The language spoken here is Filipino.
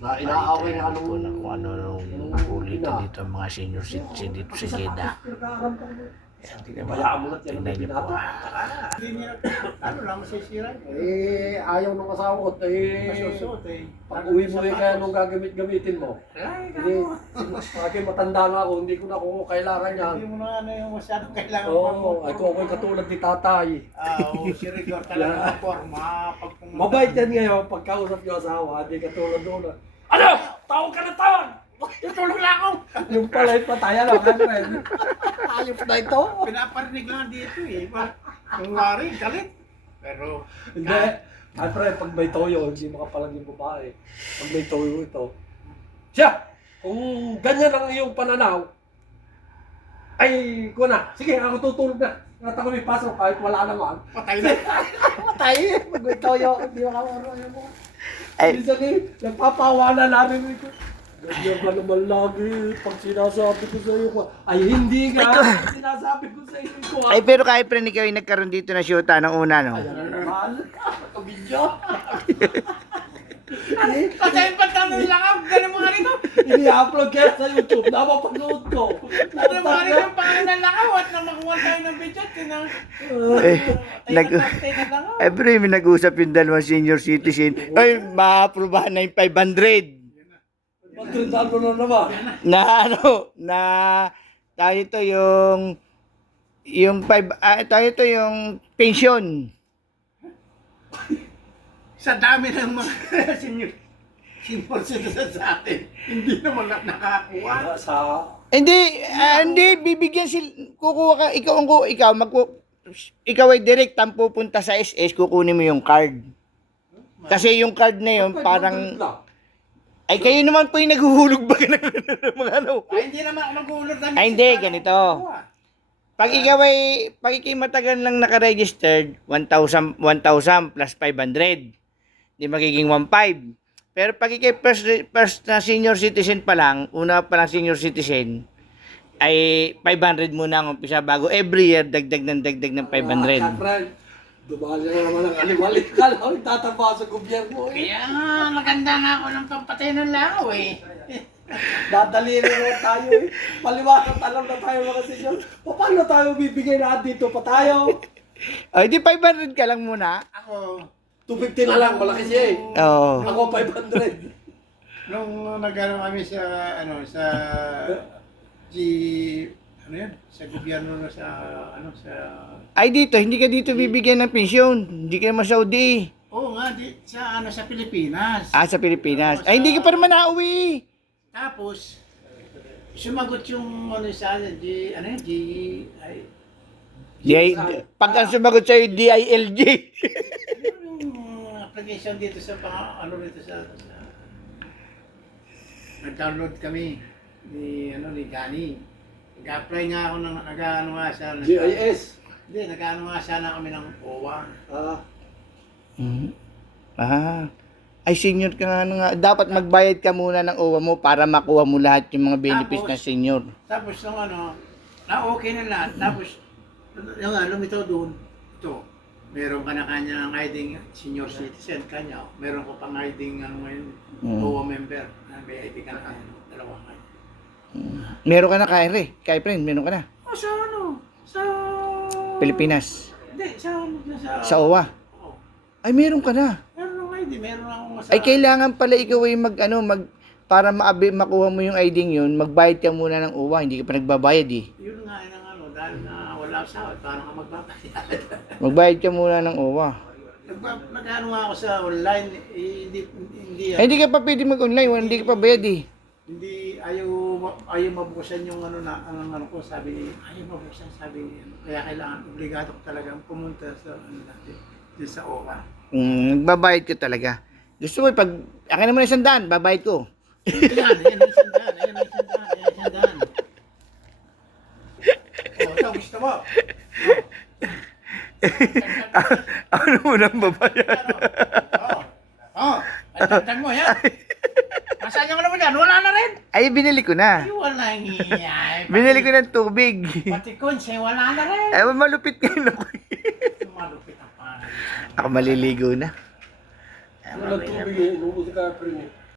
Na inaaway nga ko na nung kung ano nung ulitin dito ang mga senior citizen dito sa Jeddah. Tingnan mo, tingnan niyo po. Ano lang, masisira. Ayaw ng asawa ko. Masusot eh. Pag uwi mo kaya nung gagamit-gamitin mo. Ay, Hindi, bakit matanda na ako, hindi ko na ako kailangan yan. Hindi mo na ano yung masyadong kailangan. Oo, ako'y katulad ni tatay. Oo, si Rigor talaga ang forma. Mabait yan ngayon, pagkausap yung asawa, hindi katulad doon. Ano? Tawag ka na tawag! Tutulong lang ako! Yung pala yung patayan lang, ano rin. Ayop na ito. Pinaparinig lang dito eh. Yung wari, galit. Pero, Hindi. Ay, pre, pag may toyo, hindi makapalag yung babae. Pag may toyo ito. Siya! Kung ganyan ang iyong pananaw, ay, ko na. Sige, ako tutulog na. At ako may pasok kahit wala naman. patay na. Patay! Pag may toyo, hindi makapalag yung babae. Ay. Minsan eh, nagpapawa na namin ito. Ganyan ka naman lagi pag sinasabi ko sa iyo ko. Ay hindi nga, sinasabi ko sa iyo ko. Ay, pero kahit pre, ikaw yung nagkaroon dito na shoota ng una, no? Ayan na naman, nakabidyo. Kasi yung pagtanong lang ako, ganun mga rito. Ini-upload kaya sa YouTube, napapanood ko. Ano mga rito yung pangalan lang ako at nang makuha tayo ng video. Ay, pero may nag-usap yung dalawang senior citizen. Ay, ma-aprobahan na yung 500. Magtritalo na naman. Na ano, na tayo to yung tayo to yung pension. Sa dami ng mga senior citizen sa atin, hindi naman nakakuha. Sa Hindi bibigyan kukuha ka, ikaw ay direct ang pupunta sa SS, kukunin mo yung card. Kasi yung card na yun parang ay kayo naman po yung naghuhulog ba ng mga ano? Ay, hindi naman ako nag-uulog na. Ay, hindi, ganito. Pag ikaw matagal lang naka-registered, 1,000 plus 500. Di magiging 1,500. Pero pag ikaw first na senior citizen pa lang, una pa lang senior citizen, ay 500 muna ang umpisa bago every year dagdag ng 500. Dumali na naman ang aliwalik ka lang, tataba sa gobyerno eh. Kaya maganda nga ako ng pampatay ng lao eh. Dadali na tayo eh. Paliwanag alam na tayo mga senyor. Paano tayo bibigay na dito pa tayo? Ay, di 500 ka lang muna. Ako, 250 na lang, malaki siya eh. Oo. Ako 500. nung nag-ano kami sa, sa ano yan, sa gobyerno na sa, sa... Ay, dito, hindi ka dito bibigyan ng pensyon. Hindi ka naman Saudi. Oo nga, sa Pilipinas. Ah, sa Pilipinas. Ay, hindi ka pa naman nauwi. Tapos, sumagot yung sa Pag ang sumagot sa'yo, DILG. yung application dito sa dito sa nag-download kami ni Gani. Nag-apply nga ako ng nga siya. GIS. Hindi, nga sana kami ng OWA. Ay, senior ka nga. Dapat magbayad ka muna ng OWA mo para makuha mo lahat yung mga benefits Tapos, ng senior. Tapos nung na-okay na lahat. Tapos, lumitaw doon. Ito, meron ka na kanya ng ID senior citizen kanya. Meron ka pang ID ngayon, OWA member. May ID ka na kanya, dalawa kayo. Meron ka na kay friend, meron ka na. Sa Pilipinas. Hindi, Sa OWA. Oo. Ay, meron ka na. Meron ng ID, meron akong Ay, kailangan pala ikaw ay para makuha mo yung ID yun, magbayad ka muna ng OWA, hindi ka pa nagbabayad eh. Yun nga ng dahil na wala sa parang ka magbabayad. Magbayad ka muna ng OWA. Nag-ano nga ako sa online, hindi Ay, hindi ka pa pwede mag-online, hindi ka pa bayad eh. hindi ayaw mabuksan yung ko, sabi ni ayaw mabuksan, sabi ni kaya kailangan obligado ko talagang pumunta sa natin sa OWA. Nagbabayad ka talaga. Gusto mo, pag akin naman 100, babayad ko. Yan ang sandaan, yan ang sandaan. Ito, gusto mo? Ano mo nang babayad? Ang tagtag mo, yan. Nasaan yung mo dyan? Wala na rin. Ay, binili ko na. Ay, wala nga. Binili ko ng tubig. Pati konse, wala na rin. Ay, malupit kayo na ko. Malupit ang pangalan. Ako maliligo na. Walang tubig eh, inuubos ka pa rin eh.